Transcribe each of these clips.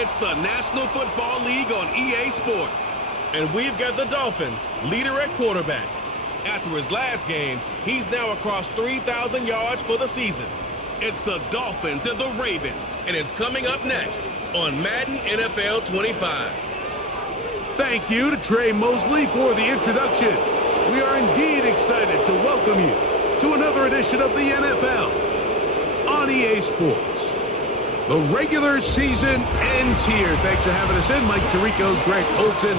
It's the National Football League on EA Sports. And we've got the Dolphins, leader at quarterback. After his last game, he's now across 3,000 yards for the season. It's the Dolphins and the Ravens, and it's coming up next on Madden NFL 25. Thank you to Trey Mosley for the introduction. We are indeed excited to welcome you to another edition of the NFL on EA Sports. The regular season ends here. Thanks for having us in. Mike Tirico, Greg Olson.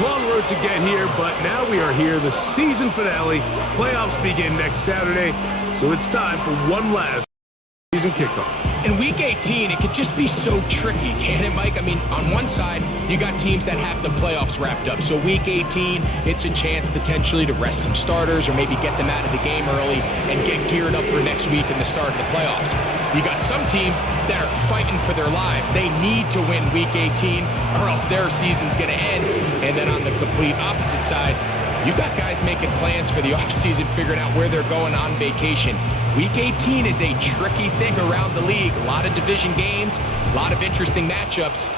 Long road to get here, but now we are here. The season finale. Playoffs begin next Saturday, so it's time for one last season kickoff. In Week 18, it could just be so tricky, can't it, Mike? I mean, on one side, you got teams that have the playoffs wrapped up. So Week 18, it's a chance potentially to rest some starters or maybe get them out of the game early and get geared up for next week and the start of the playoffs. You got some teams that are fighting for their lives. They need to win Week 18 or else their season's going to end. And then on the complete opposite side, you got guys making plans for the offseason, figuring out where they're going on vacation. Week 18 is a tricky thing around the league. A lot of division games, a lot of interesting matchups,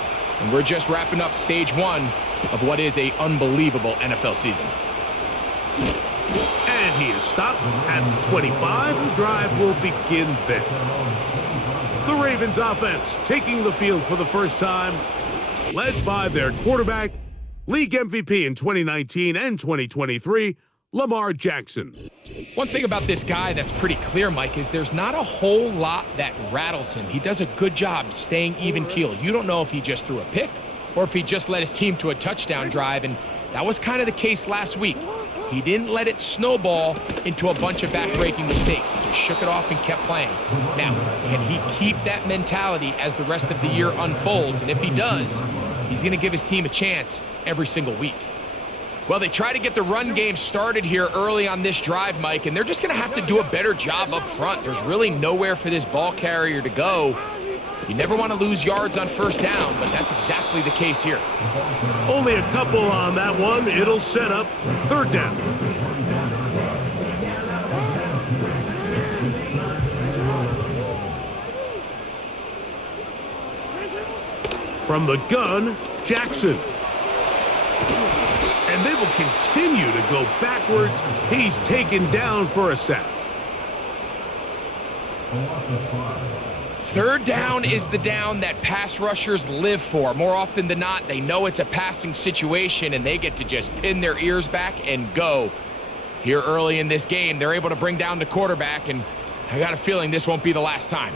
and we're just wrapping up stage one of what is an unbelievable NFL season. And he is stopped at the 25. The drive will begin then. The Ravens offense taking the field for the first time, led by their quarterback, league MVP in 2019 and 2023, Lamar Jackson. One thing about this guy that's pretty clear, Mike, is there's not a whole lot that rattles him. He does a good job staying even keel. You don't know if he just threw a pick or if he just led his team to a touchdown drive, and that was kind of the case last week. He didn't let it snowball into a bunch of back-breaking mistakes. He just shook it off and kept playing. Now, can he keep that mentality as the rest of the year unfolds? And if he does, he's going to give his team a chance every single week. Well, they try to get the run game started here early on this drive, Mike, and they're just going to have to do a better job up front. There's really nowhere for this ball carrier to go. You never want to lose yards on first down, but that's exactly the case here. Only a couple on that one. It'll set up third down. From the gun, Jackson. And they will continue to go backwards. He's taken down for a sack. Third down is the down that pass rushers live for. More often than not, they know it's a passing situation, and they get to just pin their ears back and go. Here early in this game, they're able to bring down the quarterback, and I got a feeling this won't be the last time.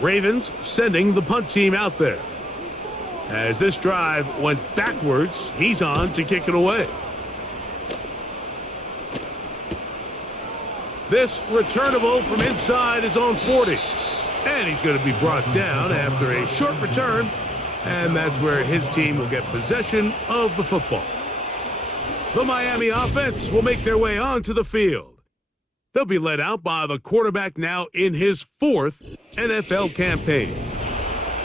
Ravens sending the punt team out there. As this drive went backwards, he's on to kick it away. This returnable from inside his own 40. And he's going to be brought down after a short return. And that's where his team will get possession of the football. The Miami offense will make their way onto the field. They'll be led out by the quarterback now in his fourth NFL campaign.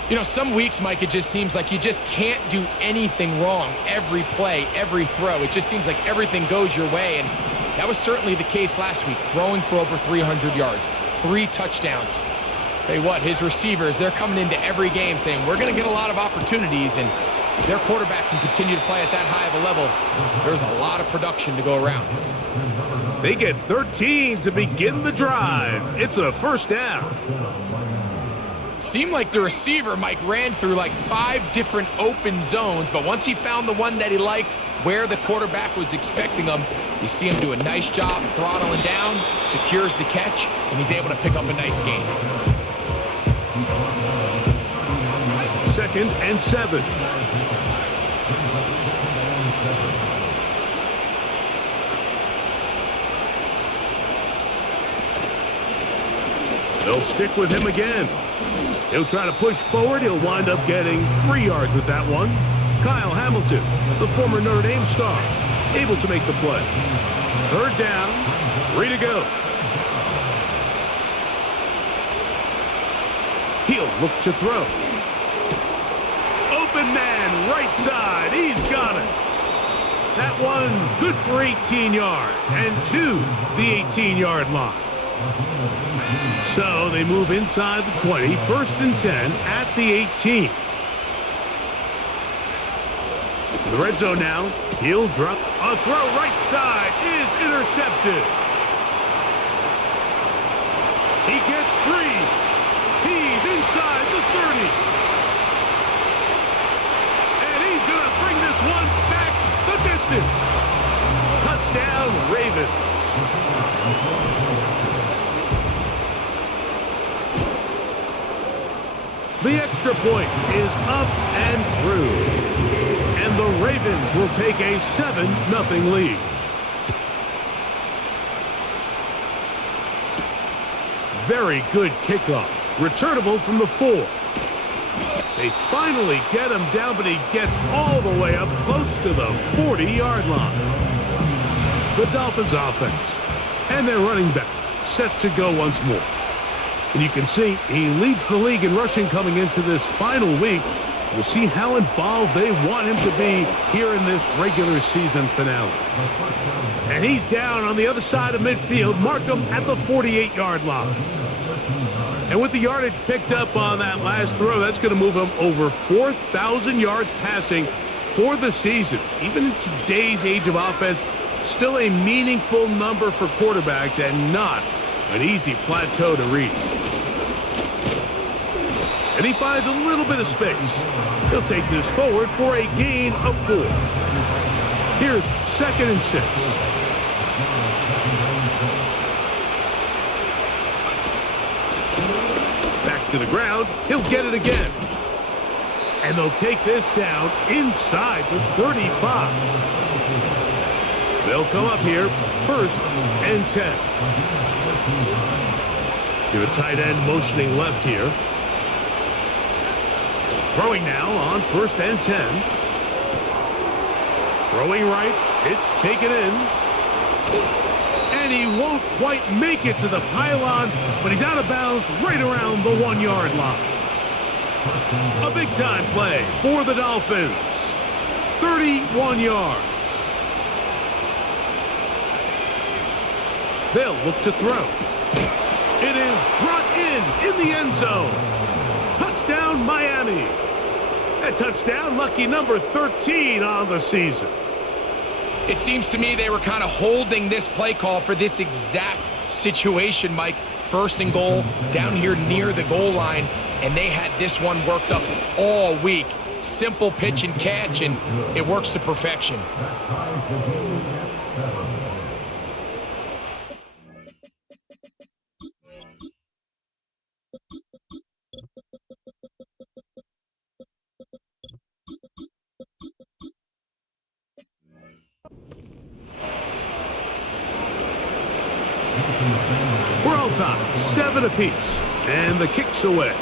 You know, some weeks, Mike, it just seems like you just can't do anything wrong. Every play, every throw, it just seems like everything goes your way. And that was certainly the case last week, throwing for over 300 yards, 3 touchdowns. Tell you what, his receivers, they're coming into every game saying, we're going to get a lot of opportunities, and their quarterback can continue to play at that high of a level. There's a lot of production to go around. They get 13 to begin the drive. It's a first down. Seemed like the receiver, Mike, ran through like 5 different open zones, but once he found the one that he liked, where the quarterback was expecting him, you see him do a nice job throttling down, secures the catch, and he's able to pick up a nice gain. 2nd and 7. They'll stick with him again. He'll try to push forward. He'll wind up getting 3 yards with that one. Kyle Hamilton, the former Notre Dame star, able to make the play. Third down, 3 to go. He'll look to throw. Open man, right side. He's got it. That one good for 18 yards and to the 18-yard line. So they move inside the 20, 1st and 10 at the 18. In the red zone now, he'll drop a throw right side is intercepted. He gets free. He's inside the 30. And he's going to bring this one back the distance. Touchdown, Ravens. The extra point is up and through. And the Ravens will take a 7-0 lead. Very good kickoff. Returnable from the 4. They finally get him down, but he gets all the way up close to the 40-yard line. The Dolphins offense and their running back set to go once more. And you can see he leads the league in rushing coming into this final week. We'll see how involved they want him to be here in this regular season finale. And he's down on the other side of midfield. Mark him at the 48-yard line. And with the yardage picked up on that last throw, that's going to move him over 4,000 yards passing for the season. Even in today's age of offense, still a meaningful number for quarterbacks and not an easy plateau to reach. And he finds a little bit of space. He'll take this forward for a gain of 4. Here's 2nd and 6. Back to the ground. He'll get it again. And they'll take this down inside the 35. They'll come up here 1st and 10. To the tight end motioning left here. Throwing now on 1st and 10. Throwing right. It's taken in. And he won't quite make it to the pylon, but he's out of bounds right around the 1-yard line. A big-time play for the Dolphins. 31 yards. They'll look to throw. It is brought in the end zone. Touchdown, Miami. A touchdown, lucky number 13 on the season. It seems to me they were kind of holding this play call for this exact situation, Mike. 1st and goal, down here near the goal line, and they had this one worked up all week. Simple pitch and catch, and it works to perfection. We're all tied, 7 apiece, and the kick's away.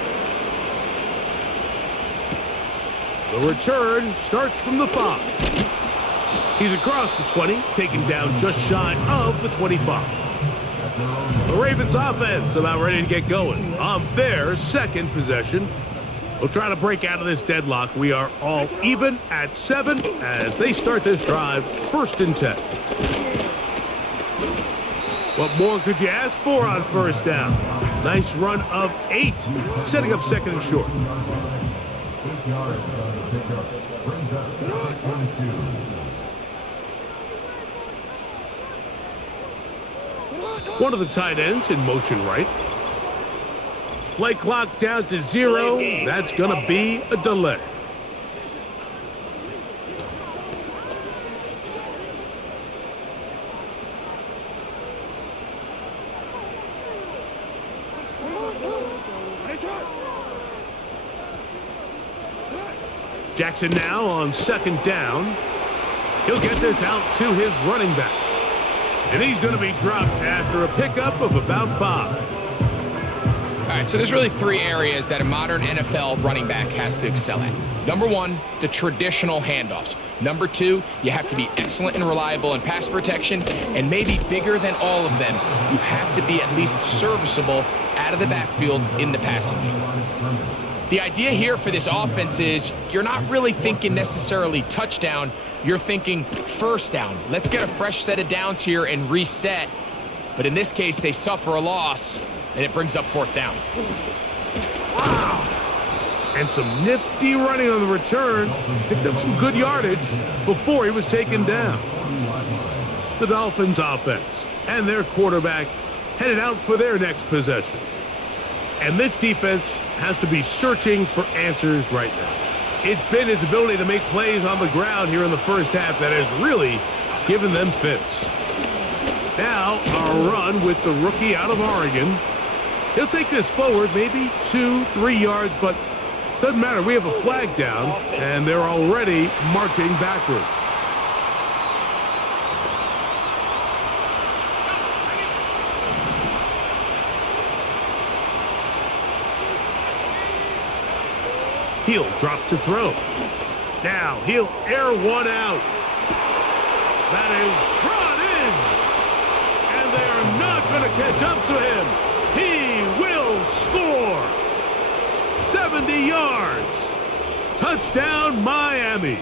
The return starts from the 5. He's across the 20, taken down just shy of the 25. The Ravens offense about ready to get going on their 2nd possession. We'll try to break out of this deadlock. We are all even at 7 as they start this drive, 1st and 10. What more could you ask for on 1st down? Nice run of 8, setting up 2nd and short. One of the tight ends in motion right. Play clock down to 0. That's going to be a delay. Jackson now on 2nd down. He'll get this out to his running back. And he's going to be dropped after a pickup of about 5. All right, so there's really 3 areas that a modern NFL running back has to excel at. Number 1, the traditional handoffs. Number 2, you have to be excellent and reliable in pass protection. And maybe bigger than all of them, you have to be at least serviceable out of the backfield in the passing game. The idea here for this offense is you're not really thinking necessarily touchdown. you're thinking first down. Let's get a fresh set of downs here and reset. But in this case, they suffer a loss, and it brings up fourth down. Wow. And some nifty running on the return. Picked up some good yardage before he was taken down. The Dolphins offense and their quarterback headed out for their next possession. And this defense has to be searching for answers right now. It's been his ability to make plays on the ground here in the first half that has really given them fits. Now, a run with the rookie out of Oregon. He'll take this forward, maybe 2-3 yards, but doesn't matter. We have a flag down, and they're already marching backward. He'll drop to throw. Now he'll air one out. That is brought in. And they are not going to catch up to him. He will score. 70 yards. Touchdown, Miami.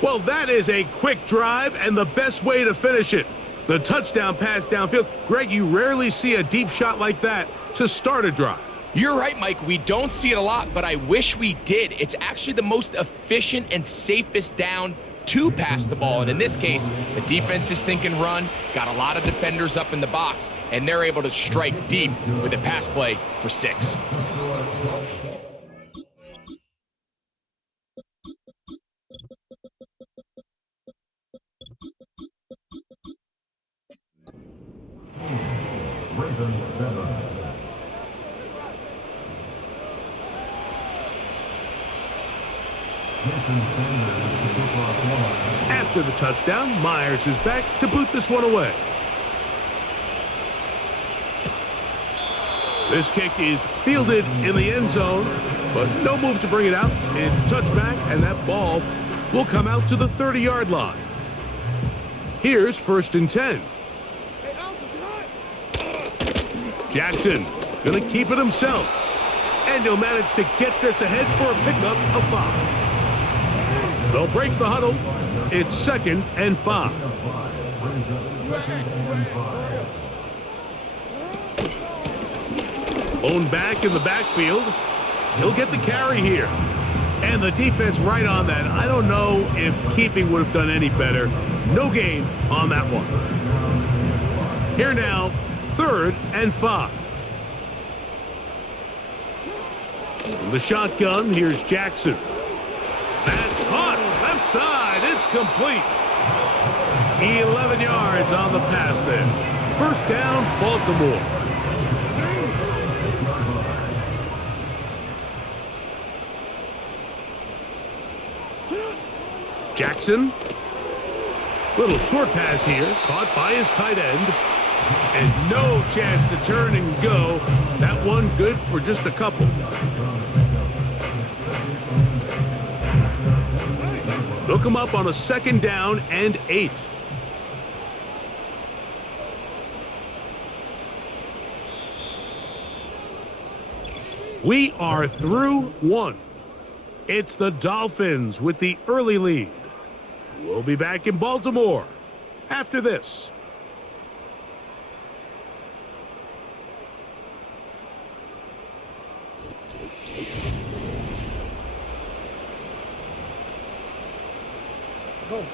Well, that is a quick drive and the best way to finish it. The touchdown pass downfield. Greg, you rarely see a deep shot like that to start a drive. You're right, Mike. We don't see it a lot, but I wish we did. It's actually the most efficient and safest down to pass the ball. And in this case, the defense is thinking run, got a lot of defenders up in the box, and they're able to strike deep with a pass play for 6. Ravens 7. After the touchdown, Myers is back to boot this one away. This kick is fielded in the end zone, but no move to bring it out. It's touchback, and that ball will come out to the 30-yard line. Here's 1st and 10. Jackson going to keep it himself, and he'll manage to get this ahead for a pickup of 5. They'll break the huddle. It's 2nd and 5. Lone back in the backfield. He'll get the carry here. And the defense right on that. I don't know if keeping would have done any better. No gain on that one. Here now, 3rd and 5. From the shotgun, here's Jackson. That's caught. Left side. It's complete. 11 yards on the pass then. 1st down, Baltimore. Jackson. Little short pass here. Caught by his tight end. And no chance to turn and go. That one good for just a couple. They'll come up on a 2nd down and 8. We are through 1. It's the Dolphins with the early lead. We'll be back in Baltimore after this. Go.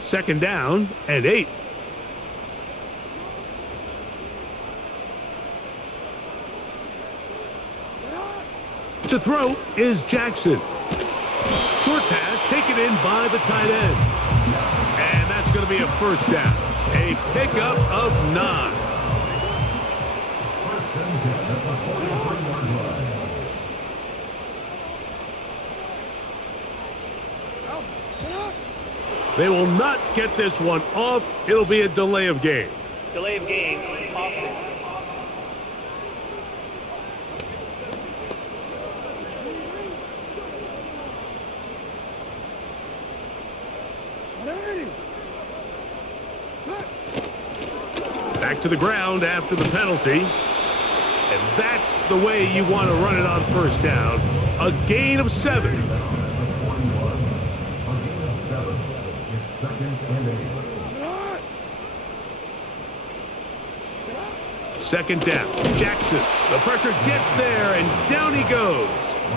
2nd down and 8. To throw is Jackson. Short pass taken in by the tight end. And that's going to be a 1st down. A pickup of 9. They will not get this one off. It'll be a delay of game. Delay of game, offense. Back to the ground after the penalty. And that's the way you want to run it on 1st down. A gain of 7. Second down. Jackson. The pressure gets there, and down he goes.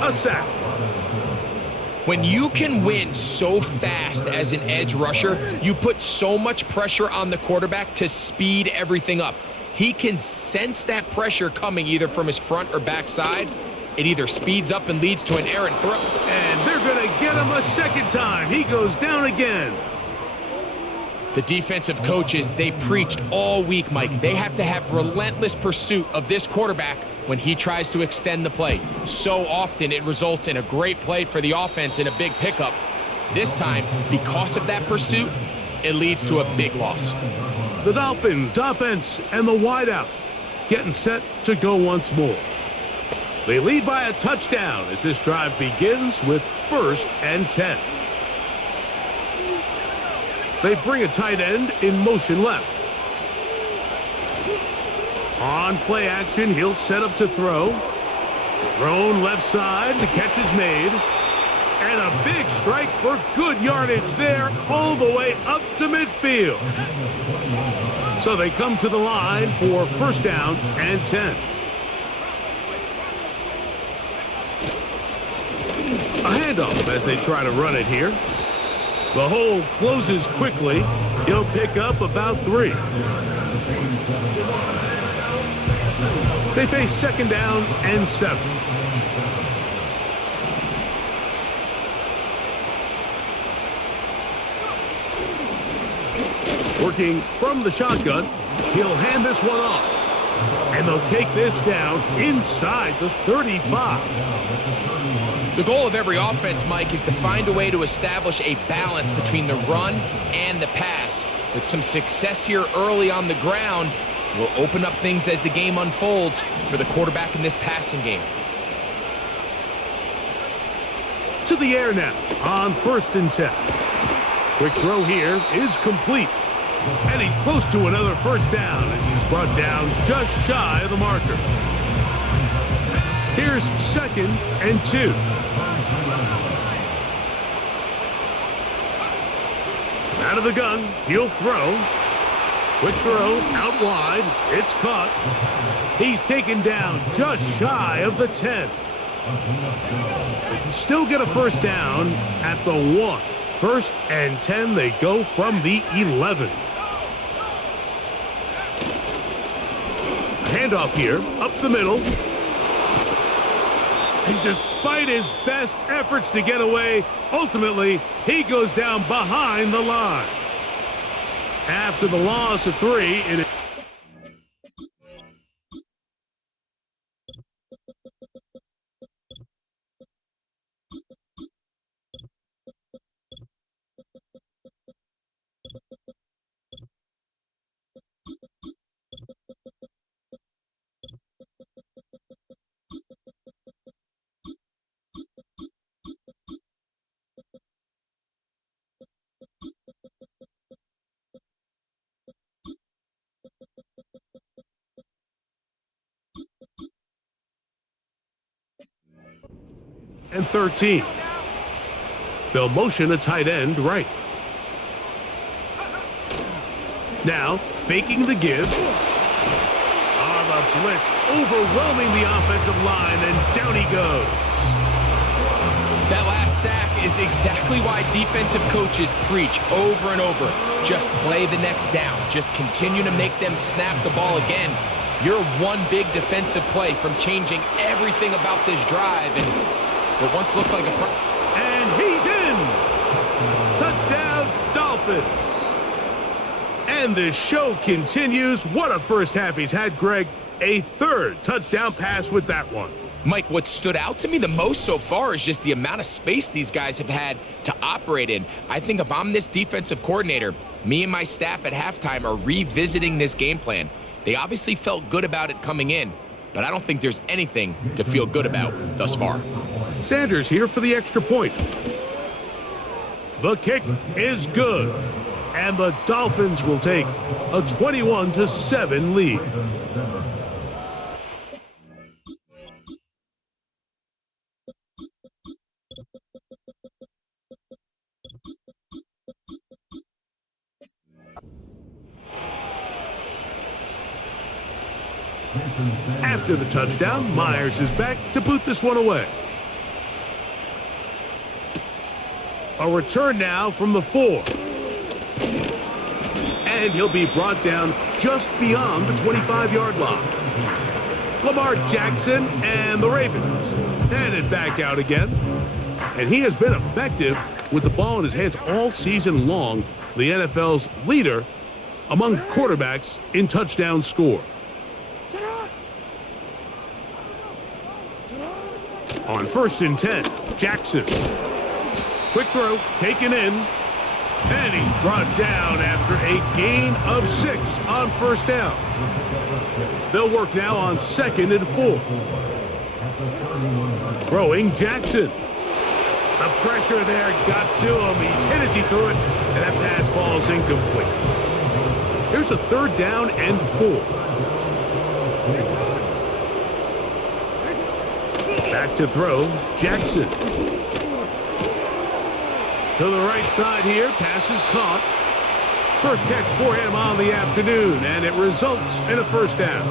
A sack. When you can win so fast as an edge rusher, you put so much pressure on the quarterback to speed everything up. He can sense that pressure coming either from his front or back side. It either speeds up and leads to an errant throw. And they're going to get him a second time. He goes down again. The defensive coaches, they preached all week, Mike. They have to have relentless pursuit of this quarterback when he tries to extend the play. So often it results in a great play for the offense and a big pickup. This time, because of that pursuit, it leads to a big loss. The Dolphins offense and the wideout getting set to go once more. They lead by a touchdown as this drive begins with 1st and 10. They bring a tight end in motion left. On play action, he'll set up to throw. Thrown left side, the catch is made. And a big strike for good yardage there all the way up to midfield. So they come to the line for 1st down and 10. A handoff as they try to run it here. The hole closes quickly. He'll pick up about 3. They face 2nd down and 7. Working from the shotgun, he'll hand this one off. And they'll take this down inside the 35. The goal of every offense, Mike, is to find a way to establish a balance between the run and the pass. With some success here early on the ground, will open up things as the game unfolds for the quarterback in this passing game. To the air now on 1st and 10. Quick throw here is complete. And he's close to another 1st down as he's brought down just shy of the marker. Here's 2nd and 2. Out of the gun, he'll throw. Quick throw, out wide. It's caught. He's taken down just shy of the 10. They can still get a 1st down at the 1. 1st and 10, they go from the 11. Handoff here, up the middle. And despite his best efforts to get away, ultimately, he goes down behind the line. After the loss of 3, it is and 13. They'll motion a tight end right. Now, faking the give. The blitz overwhelming the offensive line, and down he goes. That last sack is exactly why defensive coaches preach over and over. Just play the next down. Just continue to make them snap the ball again. You're one big defensive play from changing everything about this drive, and what once looked like and he's in! Touchdown, Dolphins! And the show continues. What a first half he's had, Greg. A 3rd touchdown pass with that one. Mike, what stood out to me the most so far is just the amount of space these guys have had to operate in. I think if I'm this defensive coordinator, me and my staff at halftime are revisiting this game plan. They obviously felt good about it coming in, but I don't think there's anything to feel good about thus far. Sanders here for the extra point. The kick is good, and the Dolphins will take a 21-7 lead. After the touchdown, Myers is back to boot this one away. A return now from the 4. And he'll be brought down just beyond the 25-yard line. Lamar Jackson and the Ravens headed back out again. And he has been effective with the ball in his hands all season long, the NFL's leader among quarterbacks in touchdown score. On 1st and 10, Jackson. Quick throw, taken in, and he's brought down after a gain of 6 on 1st down. They'll work now on 2nd and 4. Throwing Jackson. The pressure there got to him. He's hit as he threw it, and that pass falls incomplete. Here's a 3rd down and 4. Back to throw, Jackson. To the right side here, pass is caught. First catch for him on the afternoon, and it results in a 1st down.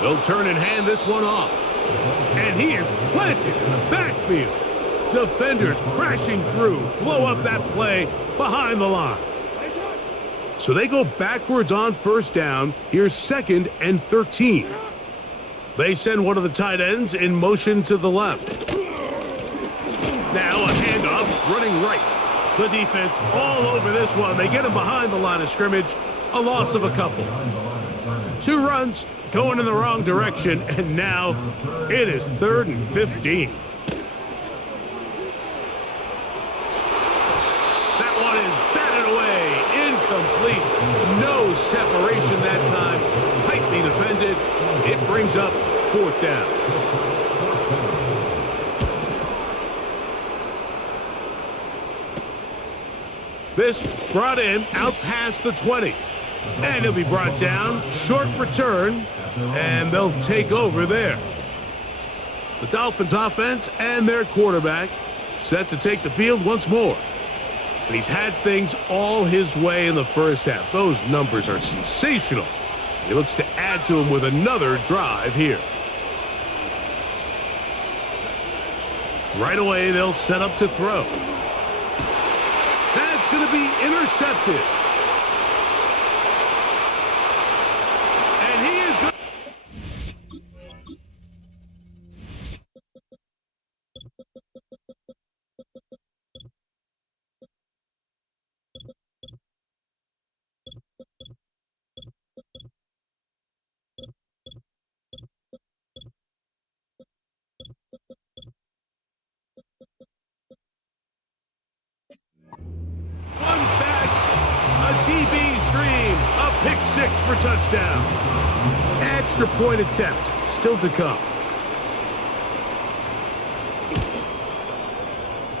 They'll turn and hand this one off. And he is planted in the backfield. Defenders crashing through, blow up that play behind the line. So they go backwards on 1st down. Here's 2nd and 13. They send one of the tight ends in motion to the left. Now a handoff, running right. The defense all over this one. They get him behind the line of scrimmage. A loss of a couple. 2 runs going in the wrong direction, and now it is 3rd and 15. No separation that time. Tightly defended. It brings up 4th down. This brought in out past the 20. And he'll be brought down. Short return. And they'll take over there. The Dolphins offense and their quarterback set to take the field once more. And he's had things all his way in the first half. Those numbers are sensational. He looks to add to them with another drive here. Right away, they'll set up to throw. That's going to be intercepted. And he is going to... DB's dream, a pick 6 for touchdown. Extra point attempt, still to come.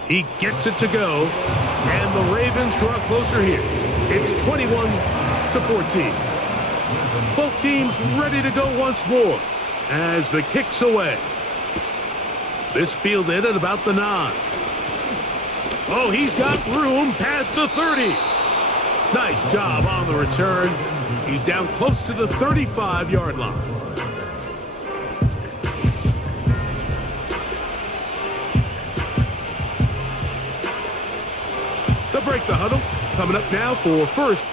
He gets it to go, and the Ravens draw closer here. It's 21-14. Both teams ready to go once more as the kick's away. This fielded at about the 9. Oh, he's got room past the 30. Nice job on the return. He's down close to the 35-yard line. They'll break the huddle. Coming up now for first.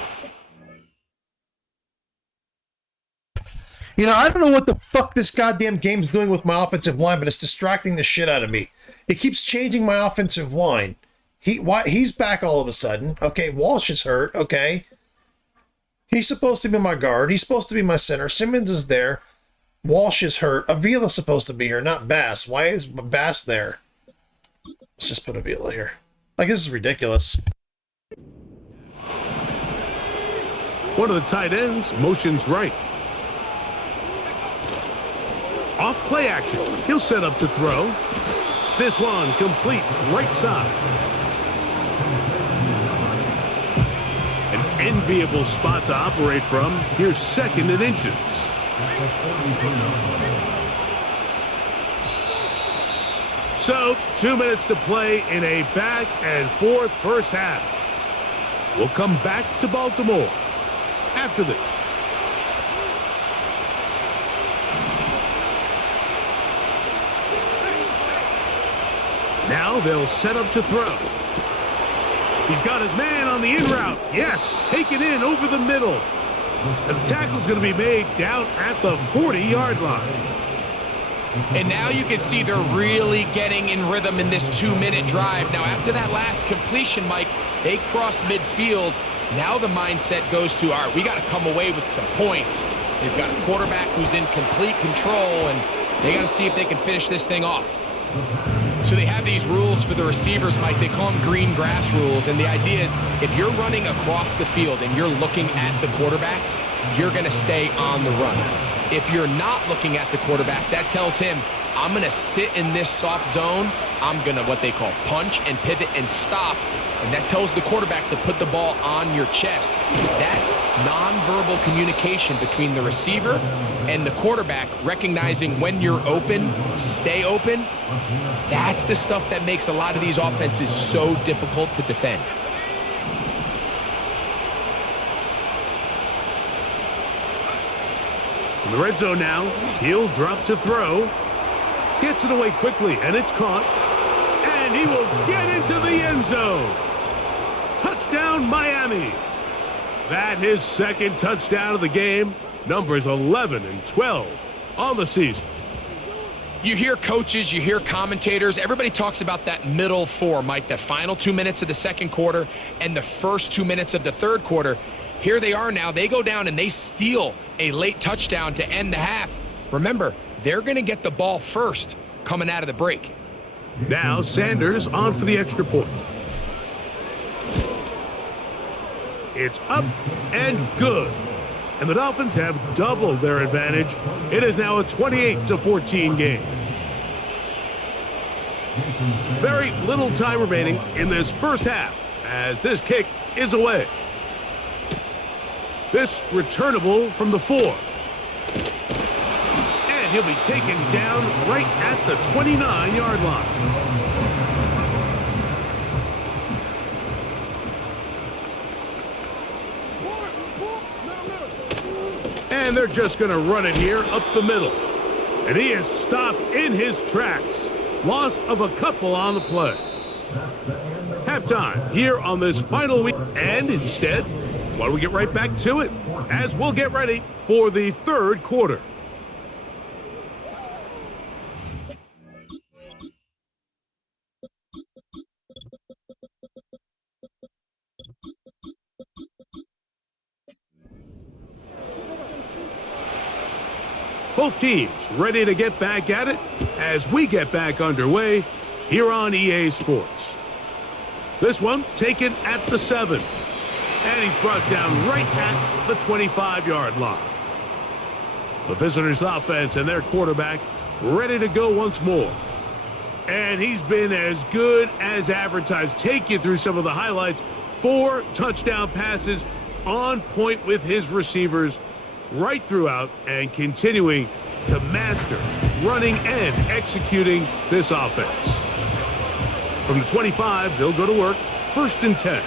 You know, I don't know what the fuck this goddamn game's doing with my offensive line, but it's distracting the shit out of me. It keeps changing my offensive line. He's back all of a sudden. Okay, Walsh is hurt. Okay. He's supposed to be my guard. He's supposed to be my center. Simmons is there. Walsh is hurt. Avila's supposed to be here, not Bass. Why is Bass there? Let's just put Avila here. Like, this is ridiculous. One of the tight ends motions right. Off play action. He'll set up to throw. This one complete right side. An enviable spot to operate from. Here's 2nd and inches. So, 2 minutes to play in a back-and-forth first half. We'll come back to Baltimore after this. Now they'll set up to throw. He's got his man on the in route. Yes, take it in over the middle. And the tackle's going to be made down at the 40-yard line. And now you can see they're really getting in rhythm in this 2-minute drive. Now, after that last completion, Mike, they cross midfield. Now the mindset goes to, all right, we got to come away with some points. They've got a quarterback who's in complete control, and they got to see if they can finish this thing off. So they have these rules for the receivers, Mike. They call them green grass rules. And the idea is if you're running across the field and you're looking at the quarterback, you're going to stay on the run. If you're not looking at the quarterback, that tells him, I'm going to sit in this soft zone. I'm going to what they call punch and pivot and stop. And that tells the quarterback to put the ball on your chest. That nonverbal communication between the receiver and the quarterback, recognizing when you're open, stay open, that's the stuff that makes a lot of these offenses so difficult to defend. In the red zone now, he'll drop to throw. Gets it away quickly, and it's caught. And he will get into the end zone. Touchdown, Miami. That his second touchdown of the game. Numbers 11 and 12 on the season. You hear coaches, you hear commentators, everybody talks about that middle four, Mike, the final 2 minutes of the second quarter and the first 2 minutes of the third quarter. Here they are now. They go down and they steal a late touchdown to end the half. Remember, they're going to get the ball first coming out of the break. Now Sanders on for the extra point. It's up and good. And the Dolphins have doubled their advantage. It is now a 28-14 game. Very little time remaining in this first half as this kick is away. This returnable from the 4. And he'll be taken down right at the 29-yard line. And they're just going to run it here up the middle. And he is stopped in his tracks. Loss of a couple on the play. Halftime here on this final week. And instead, why don't we get right back to it as we'll get ready for the third quarter. Both teams ready to get back at it as we get back underway here on EA Sports. This one taken at the 7. And he's brought down right at the 25-yard line. The visitors' offense and their quarterback ready to go once more. And he's been as good as advertised. Take you through some of the highlights. 4 touchdown passes on point with his receivers right throughout and continuing to master running and executing this offense. From the 25, they'll go to work. 1st and 10.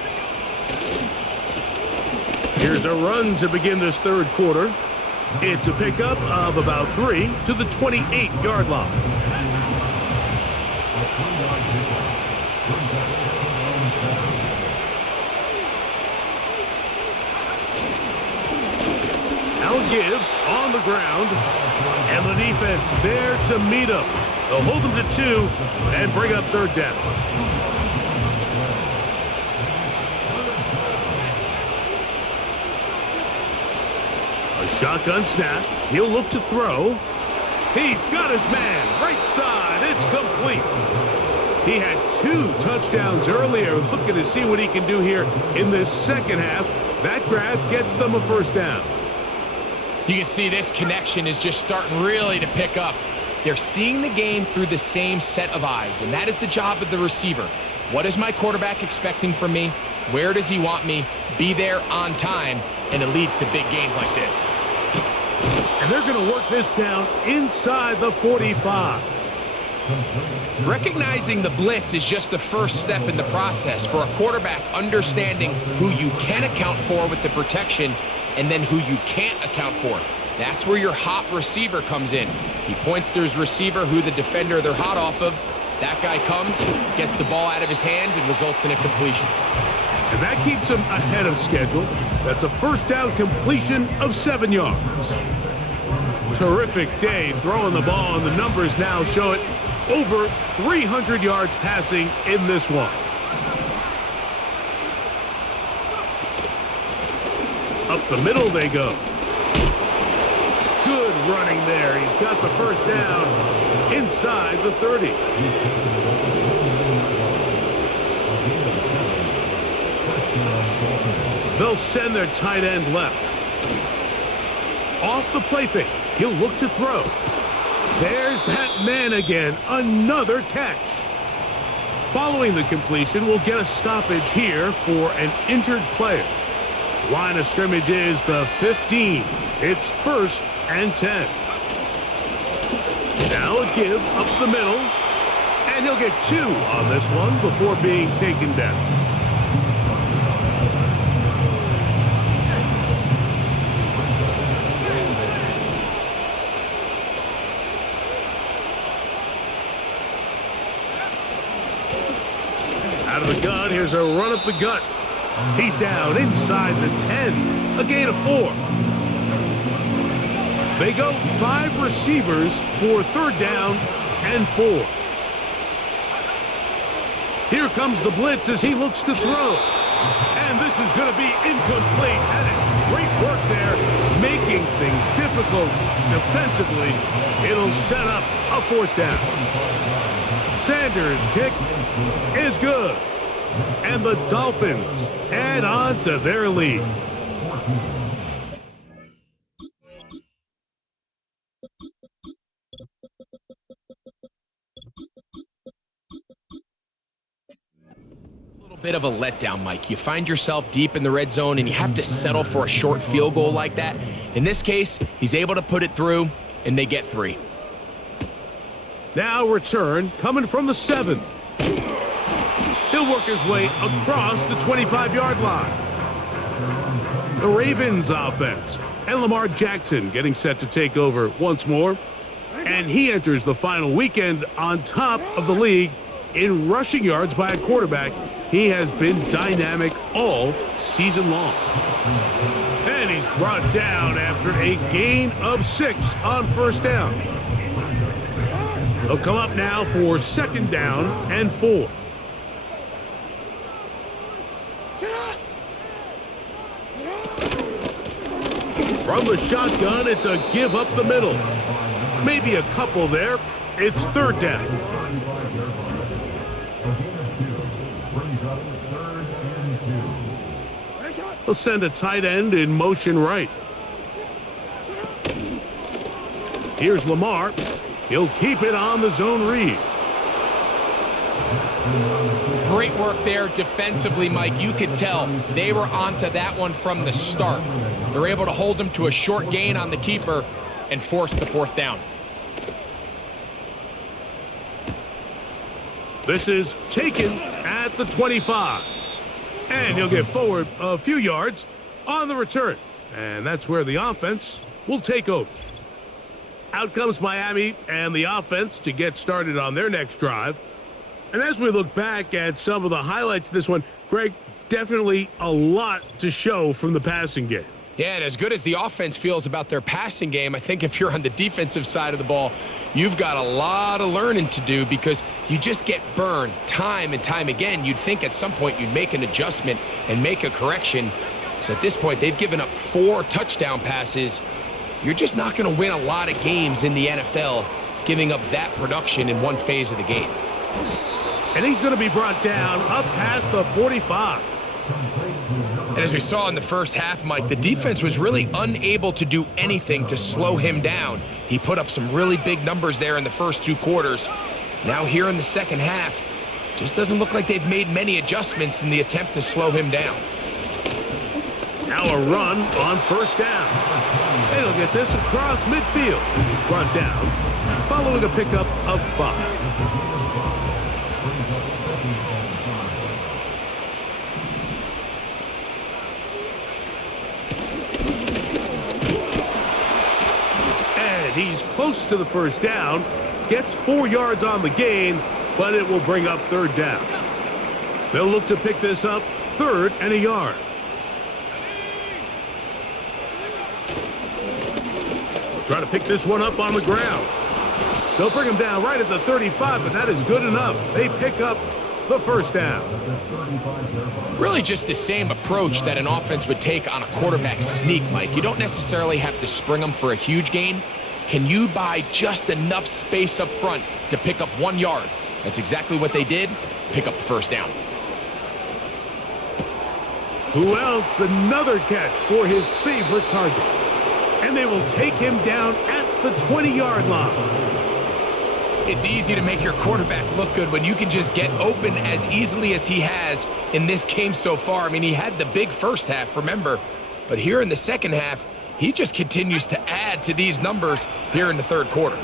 Here's a run to begin this third quarter. It's a pickup of about 3 to the 28-yard line. Now give on the ground, and the defense there to meet him. They'll hold him to 2 and bring up 3rd down. A shotgun snap. He'll look to throw. He's got his man. Right side. It's complete. He had 2 touchdowns earlier. Looking to see what he can do here in this second half. That grab gets them a 1st down. You can see this connection is just starting really to pick up. They're seeing the game through the same set of eyes, and that is the job of the receiver. What is my quarterback expecting from me? Where does he want me? Be there on time, and it leads to big gains like this. And they're going to work this down inside the 45. Recognizing the blitz is just the first step in the process for a quarterback understanding who you can account for with the protection and then who you can't account for. That's where your hot receiver comes in. He points to his receiver who the defender they're hot off of. That guy comes, gets the ball out of his hand, and results in a completion. And that keeps him ahead of schedule. That's a first down completion of 7 yards. Terrific day throwing the ball, and the numbers now show it. Over 300 yards passing in this one. Up the middle they go. Good running there. He's got the first down inside the 30. They'll send their tight end left. Off the play fake. He'll look to throw. There's that man again. Another catch. Following the completion, we'll get a stoppage here for an injured player. Line of scrimmage is the 15. It's 1st and 10. Now a give up the middle. And he'll get 2 on this one before being taken down. Out of the gun, here's a run up the gut. He's down inside the 10, a gain of 4. They go 5 receivers for 3rd down and 4. Here comes the blitz as he looks to throw. And this is going to be incomplete. That is great work there, making things difficult defensively. It'll set up a 4th down. Sanders' kick is good. And the Dolphins add on to their lead. A little bit of a letdown, Mike. You find yourself deep in the red zone and you have to settle for a short field goal like that. In this case, he's able to put it through and they get 3. Now return coming from the 7. He'll work his way across the 25-yard line. The Ravens offense and Lamar Jackson getting set to take over once more. And he enters the final weekend on top of the league in rushing yards by a quarterback. He has been dynamic all season long. And he's brought down after a gain of 6 on 1st down. They'll come up now for 2nd down and 4. From the shotgun, it's a give up the middle. Maybe a couple there. It's 3rd down. They'll send a tight end in motion right. Here's Lamar. He'll keep it on the zone read. Great work there defensively, Mike. You could tell they were onto that one from the start. They're able to hold him to a short gain on the keeper and force the 4th down. This is taken at the 25. And he'll get forward a few yards on the return. And that's where the offense will take over. Out comes Miami and the offense to get started on their next drive. And as we look back at some of the highlights of this one, Greg, definitely a lot to show from the passing game. Yeah, and as good as the offense feels about their passing game, I think if you're on the defensive side of the ball, you've got a lot of learning to do because you just get burned time and time again. You'd think at some point you'd make an adjustment and make a correction. So at this point, they've given up 4 touchdown passes. You're just not going to win a lot of games in the NFL giving up that production in one phase of the game. And he's going to be brought down up past the 45. And as we saw in the first half, Mike, the defense was really unable to do anything to slow him down. He put up some really big numbers there in the first 2 quarters. Now here in the second half, just doesn't look like they've made many adjustments in the attempt to slow him down. Now a run on 1st down. And he'll get this across midfield. He's brought down following a pickup of 5. And he's close to the first down, gets 4 yards on the gain, but it will bring up third down. They'll look to pick this up, 3rd and a yard. Try to pick this one up on the ground. They'll bring him down right at the 35, but that is good enough. They pick up the first down. Really just the same approach that an offense would take on a quarterback sneak, Mike. You don't necessarily have to spring them for a huge gain. Can you buy just enough space up front to pick up 1 yard? That's exactly what they did. Pick up the first down. Who else? Another catch for his favorite target. And they will take him down at the 20-yard line. It's easy to make your quarterback look good when you can just get open as easily as he has in this game so far. I mean, he had the big first half, remember, but here in the second half, he just continues to add to these numbers here in the third quarter.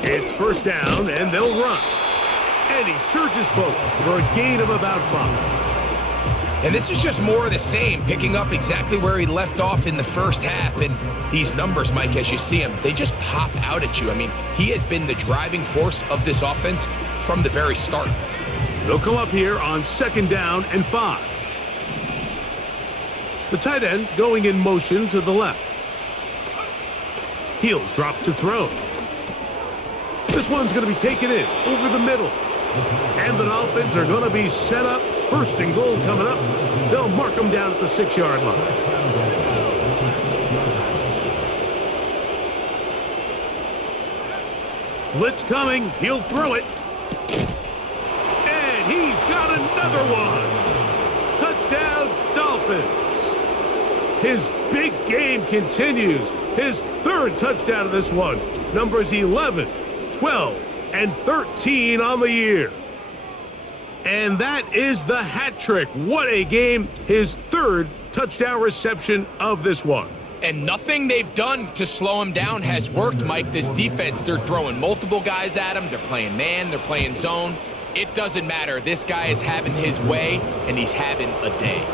It's first down, and they'll run. And he surges forward for a gain of about 5. And this is just more of the same, picking up exactly where he left off in the first half. And these numbers, Mike, as you see them, they just pop out at you. I mean, he has been the driving force of this offense from the very start. They'll come up here on 2nd down and 5. The tight end going in motion to the left. He'll drop to throw. This one's going to be taken in over the middle. And the Dolphins are going to be set up. 1st and goal coming up. They'll mark them down at the 6-yard line. Blitz coming. He'll throw it. And he's got another one. Touchdown, Dolphins. His big game continues. His 3rd touchdown of this one. Numbers 11, 12, and 13 on the year. And that is the hat trick. What a game. His 3rd touchdown reception of this one. And nothing they've done to slow him down has worked, Mike. This defense, they're throwing multiple guys at him. They're playing man. They're playing zone. It doesn't matter. This guy is having his way, and he's having a day.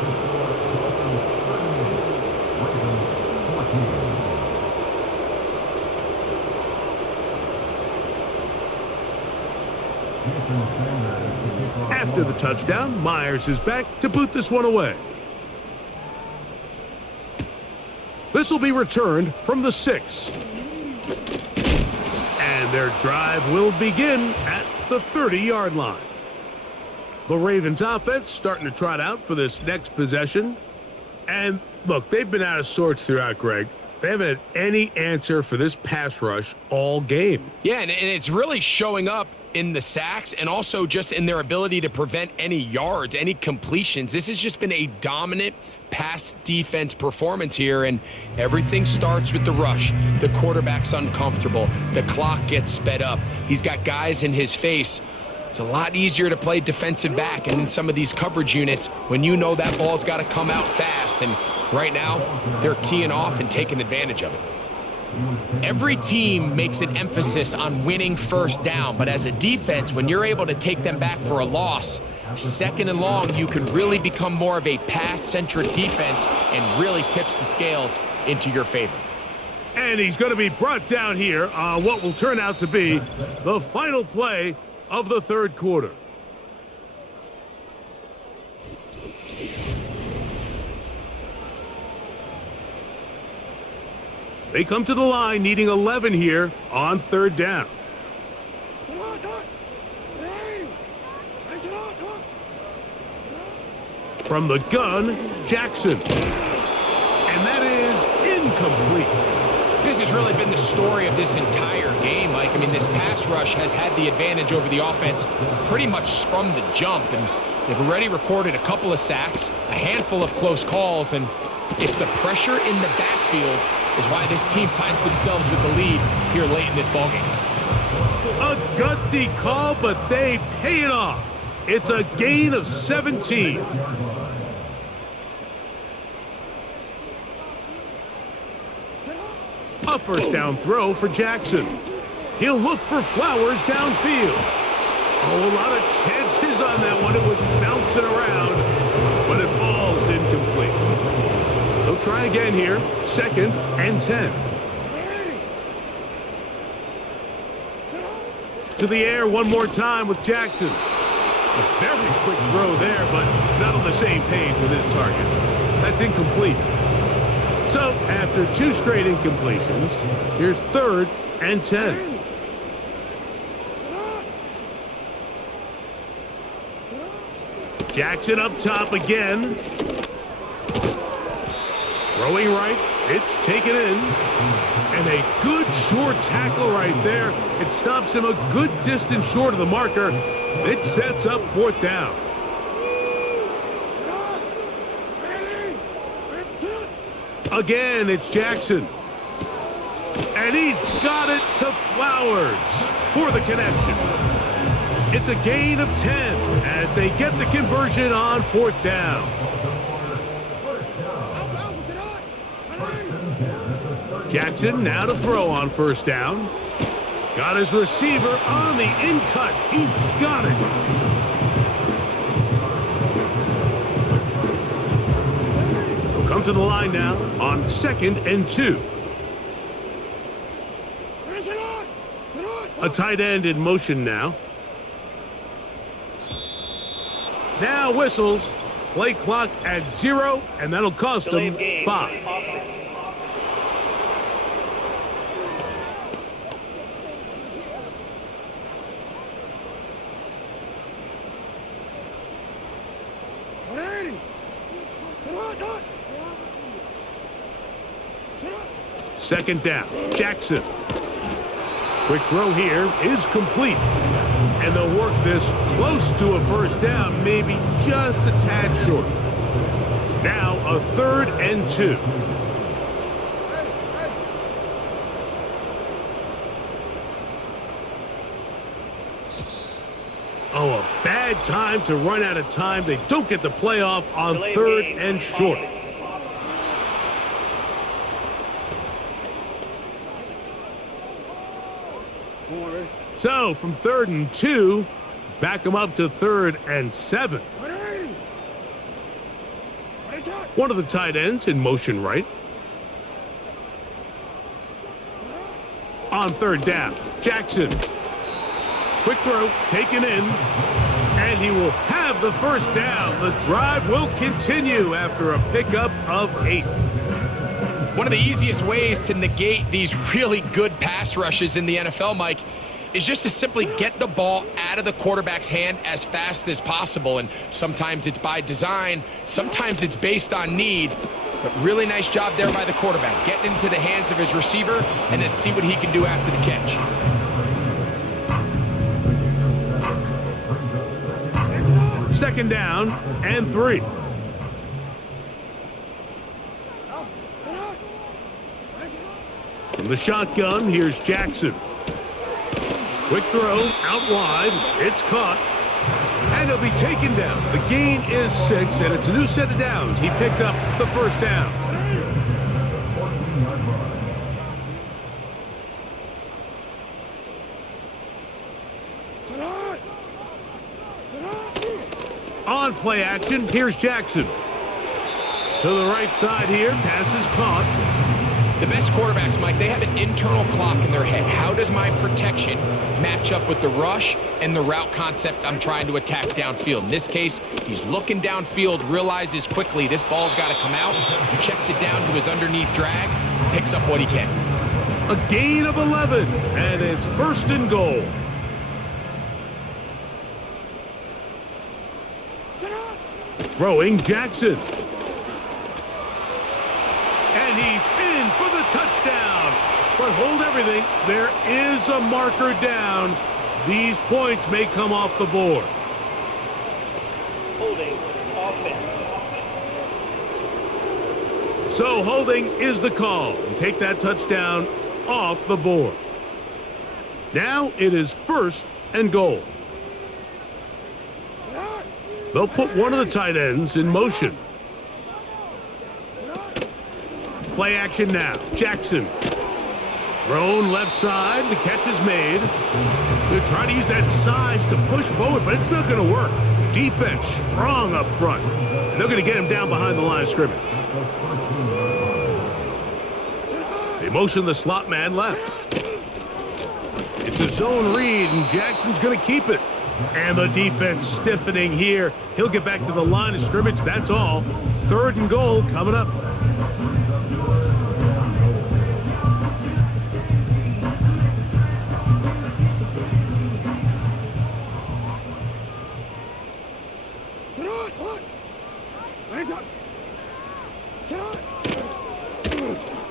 After the touchdown, Myers is back to boot this one away. This will be returned from the 6. And their drive will begin at the 30-yard line. The Ravens offense starting to trot out for this next possession. And look, they've been out of sorts throughout, Greg. They haven't had any answer for this pass rush all game. Yeah, and it's really showing up in the sacks and also just in their ability to prevent any yards, any completions. This has just been a dominant pass defense performance here, and everything starts with the rush. The quarterback's uncomfortable. The clock gets sped up. He's got guys in his face. It's a lot easier to play defensive back and in some of these coverage units when you know that ball's got to come out fast, and right now they're teeing off and taking advantage of it. Every team makes an emphasis on winning first down, but as a defense, when you're able to take them back for a loss, 2nd and long, you can really become more of a pass-centric defense and really tips the scales into your favor. And he's going to be brought down here on what will turn out to be the final play of the 3rd quarter. They come to the line needing 11 here on 3rd down. From the gun, Jackson. And that is incomplete. This has really been the story of this entire game, Mike. I mean, this pass rush has had the advantage over the offense pretty much from the jump, and they've already recorded a couple of sacks, a handful of close calls, and it's the pressure in the backfield is why this team finds themselves with the lead here late in this ballgame. A gutsy call, but they pay it off. It's a gain of 17. A first down throw for Jackson. He'll look for Flowers downfield. Oh, a lot of chances on that one. It was bouncing around, but it falls incomplete. He'll try again here. 2nd and 10. To the air one more time with Jackson. A very quick throw there, but not on the same page with his target. That's incomplete. So, after 2 straight incompletions, here's 3rd and 10. Jackson up top again. Throwing right, it's taken in. And a good short tackle right there. It stops him a good distance short of the marker. It sets up 4th down. Again, it's Jackson. And he's got it to Flowers for the connection. It's a gain of 10 as they get the conversion on 4th down. Jackson now to throw on 1st down. Got his receiver on the in-cut. He's got it. He'll come to the line now on 2nd and 2. A tight end in motion now. Now whistles. Play clock at 0, and that'll cost them 5. Second down, Jackson. Quick throw here is complete. And they'll work this close to a 1st down, maybe just a tad short. Now a 3rd and 2. Oh, a bad time to run out of time. They don't get the playoff on 3rd and short. So, from 3rd and 2, back them up to 3rd and 7. One of the tight ends in motion right. On 3rd down, Jackson. Quick throw, taken in, and he will have the 1st down. The drive will continue after a pickup of 8. One of the easiest ways to negate these really good pass rushes in the NFL, Mike, is just to simply get the ball out of the quarterback's hand as fast as possible. And sometimes it's by design, sometimes it's based on need. But really nice job there by the quarterback, getting into the hands of his receiver and then see what he can do after the catch. Second down and 3. From the shotgun, here's Jackson. Quick throw, out wide, it's caught, and he'll be taken down. The gain is 6, and it's a new set of downs. He picked up the 1st down. On play action, here's Jackson. To the right side here, pass is caught. The best quarterbacks, Mike, they have an internal clock in their head. How does my protection match up with the rush and the route concept I'm trying to attack downfield? In this case, he's looking downfield, realizes quickly this ball's got to come out, checks it down to his underneath drag, picks up what he can. A gain of 11, and it's 1st and goal. Throwing Jackson. And he's in for the touchdown. But hold everything. There is a marker down. These points may come off the board. Holding offense. So holding is the call. And take that touchdown off the board. Now it is 1st and goal. They'll put one of the tight ends in motion. Play action now. Jackson. Thrown left side. The catch is made. They're trying to use that size to push forward, but it's not going to work. Defense strong up front. And they're going to get him down behind the line of scrimmage. They motion the slot man left. It's a zone read, and Jackson's going to keep it. And the defense stiffening here. He'll get back to the line of scrimmage. That's all. 3rd and goal coming up.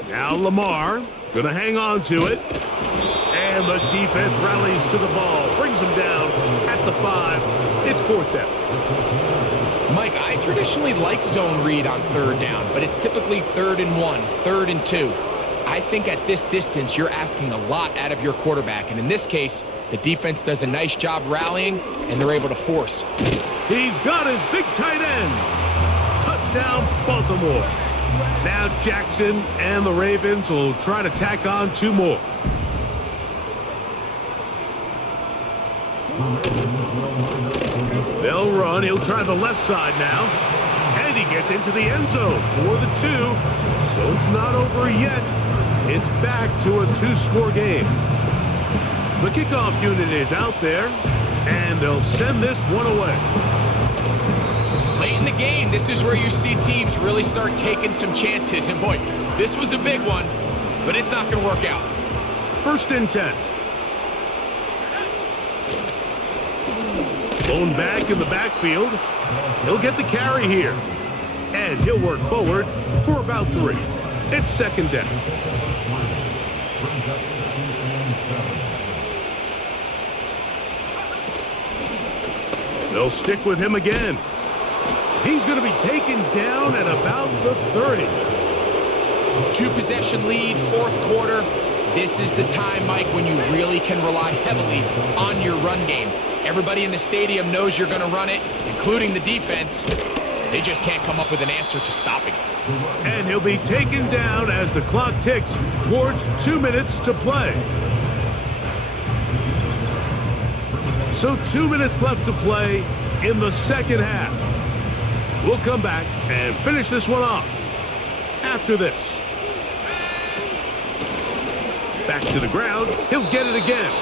Now Lamar going to hang on to it. And the defense rallies to the ball. Brings him down at the 5. It's 4th down. Mike, I traditionally like zone read on 3rd down, but it's typically 3rd and 1, 3rd and 2. I think at this distance, you're asking a lot out of your quarterback. And in this case, the defense does a nice job rallying, and they're able to force. He's got his big tight end. Touchdown, Baltimore. Now Jackson and the Ravens will try to tack on 2 more. They'll run. He'll try the left side now. And he gets into the end zone for the 2. So it's not over yet. It's back to a 2-score game. The kickoff unit is out there. And they'll send this one away. Late in the game, this is where you see teams really start taking some chances. And boy, this was a big one, but it's not going to work out. 1st and 10. Blown back in the backfield. He'll get the carry here. And he'll work forward for about 3. It's 2nd down. They'll stick with him again. He's going to be taken down at about the 30. 2-possession lead, 4th quarter. This is the time, Mike, when you really can rely heavily on your run game. Everybody in the stadium knows you're going to run it, including the defense. They just can't come up with an answer to stopping it. And he'll be taken down as the clock ticks towards 2 minutes to play. So 2 minutes left to play in the 2nd half. We'll come back and finish this one off after this. Back to the ground. He'll get it again.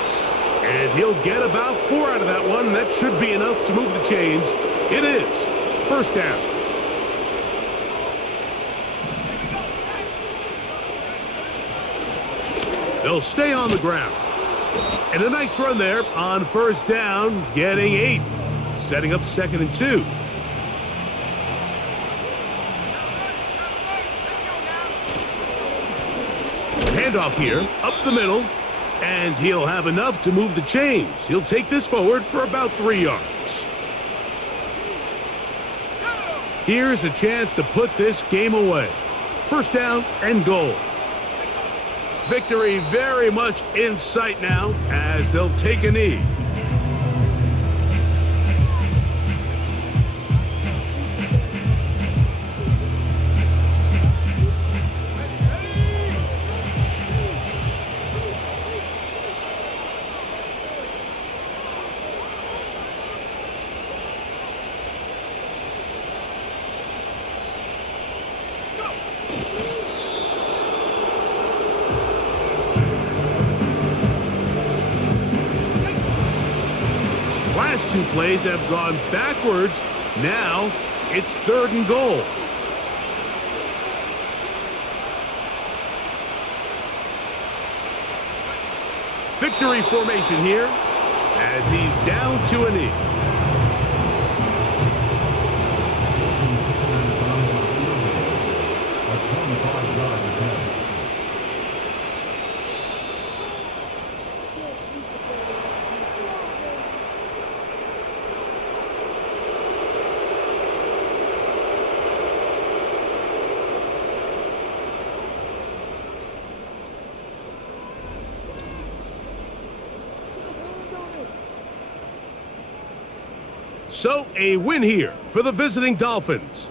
And he'll get about 4 out of that one. That should be enough to move the chains. It is. 1st down. They'll stay on the ground. And a nice run there on 1st down, getting 8. Setting up 2nd and 2. Handoff here, up the middle, and he'll have enough to move the chains. He'll take this forward for about 3 yards. Here's a chance to put this game away. 1st down and goal. Victory very much in sight now as they'll take a knee. Last 2 plays have gone backwards. Now it's 3rd and goal. Victory formation here as he's down to a knee. So, a win here for the visiting Dolphins.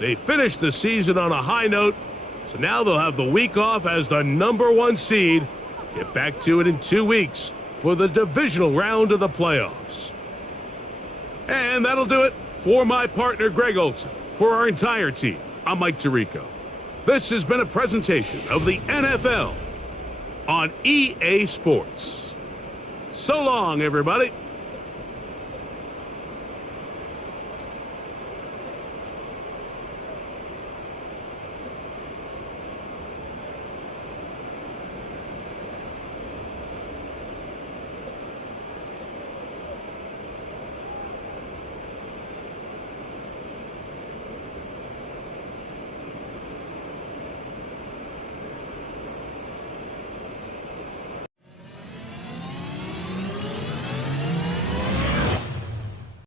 They finished the season on a high note, so now they'll have the week off as the #1 seed Get back to it in 2 weeks for the divisional round of the playoffs. And that'll do it for my partner, Greg Olson. For our entire team, I'm Mike Tirico. This has been a presentation of the NFL on EA Sports. So long, everybody.